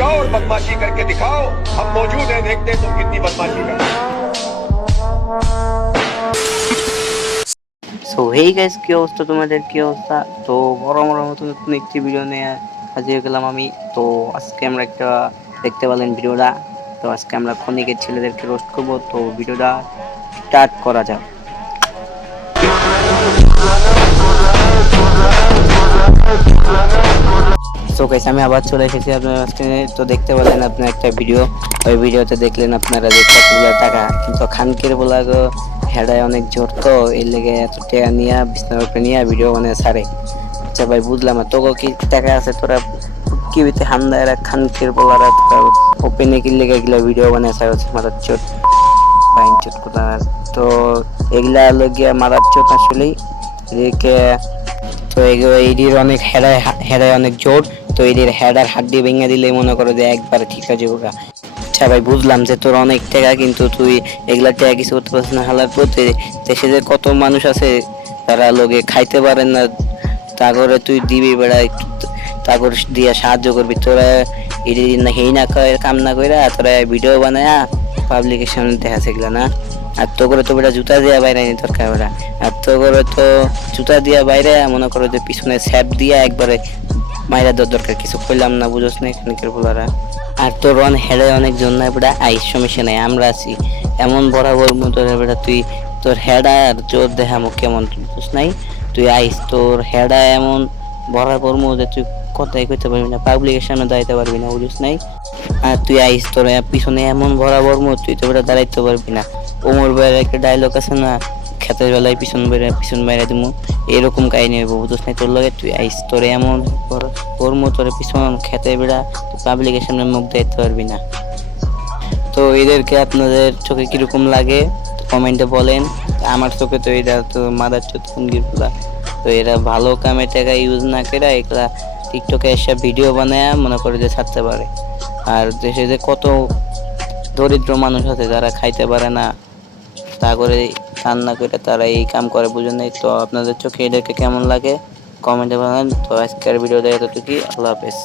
जाओ और बदमाशी करके दिखाओ। हम मौजूद हैं, देखते हैं तुम कितनी बदमाशी करते हो। সো হেই গাইস, কি অবস্থা তোমাদের? কি অবস্থা? তো বড় বড় মতো নতুন একটি ভিডিও নিয়ে হাজির গেলাম আমি। তো আজকে আমরা একটা দেখতে পেলেন ভিডিওটা। তো আজকে আমরা ক্ষণিকের ছেলেদেরকে রোস্ট করবো। তো ভিডিওটা স্টার্ট করা যাক। সো গাইস, আমি আবার চলে এসেছি আপনার স্ক্রিনে। তো দেখতে পেলেন আপনার একটা ভিডিও। ওই ভিডিওতে দেখলেন আপনারা যে কতগুলো টাকা, কিন্তু খানকির বলাগো হেডায় অনেক জোর, তো এর লেগে এত টাকা নিয়ে বিছনার উপরে নিয়ে ভিডিও মানে ছাড়ে। আচ্ছা ভাই, বুঝলাম না তোকে কি টাকা আছে, তোরা কিবিতে হামদায়রা খানকির বলারা তোরা ওপেনে কি লেগে এগুলা ভিডিও বানায় ছাড় মারার চোট বাইন চোট কোথার। তো এগুলা লগিয়া মারার চোট আসলেই এদিকে। তো এটির অনেক হেডায় হেডায় অনেক জোর। তো এটির হেডার হাড্ডি ভেঙে দিলে মনে করো যে একবারে ঠিক আছে ওরা। আচ্ছা ভাই, বুঝলাম যে তোর অনেক টাকা, কিন্তু তুই এগুলা টাকা কিছু করতে পারছিস না হালার প্রতি। দেশে যে কত মানুষ আছে তারা লোকে খাইতে পারেন না, তাগরে তুই দিবি বেড়া একটু, তাগর দিয়া সাহায্য করবি। তোরা এটি হেই না কাম না কইরা তোরা ভিডিও বানায়া পাবলিকের সামনে দেখা সেগুলা না। আর তো করে তো বেটা জুতা দিয়া বাইরে নি দরকার বেটা। আর তো করে তো জুতা দিয়া বাইরে মনে করো যে পিছনে স্যাপ দিয়া একবারে মাইরা দেওয়ার দরকার। কিছু কইলাম না, বুঝোস না এখানকার বলারা। আর তোর রন হেডে অনেক জন নাই বেটা, আইস সমস্যা নাই, আমরা আছি এমন বরাবর মতো বেটা। তুই তোর হেডা আর জোর দেখামো কেমন, তুই বুঝ নাই? তুই আইস, তোর হেডা এমন বরাবর মধ্যে তুই কথাই কইতে পারবি না, পাবলিকের সামনে দাঁড়াইতে পারবি না, বুঝিস নাই? আর তুই আইস, তোর পিছনে এমন বরাবর মত তুই তো বেটা দাঁড়াইতে পারবি না। ওমর ভাইয়ের একটা ডায়লগ আছে না, খেতের বেলায় পিছন বাইরে দিমু, এরকম কাহিনী হইব, বুঝিস নাই? তোর লগে তুই আইস, তোর এমন ওর মতো তোর পিছন খেতে বেড়া পাবলিকের সামনে মুখ দেখতে পারবি না। তো এদেরকে আপনাদের চোখে কিরকম লাগে কমেন্টে বলেন। আমার চোখে তো এটা তো মাদার চোখ গুলা। তো এরা ভালো কামে টাকা ইউজ না করে এগুলা টিকটকে এসে ভিডিও বানায় মনে করে যে ছাড়তে পারে। আর দেশে যে কত দরিদ্র মানুষ আছে যারা খাইতে পারে না, তা করে রান্না করে তারা এই কাম করে, বুঝেন নাই? তো আপনাদের চোখে এদেরকে কেমন লাগে কমেন্টে বলেন। তো আজকের ভিডিও দেখে এতটুকুই, আল্লাহ হাফেজ।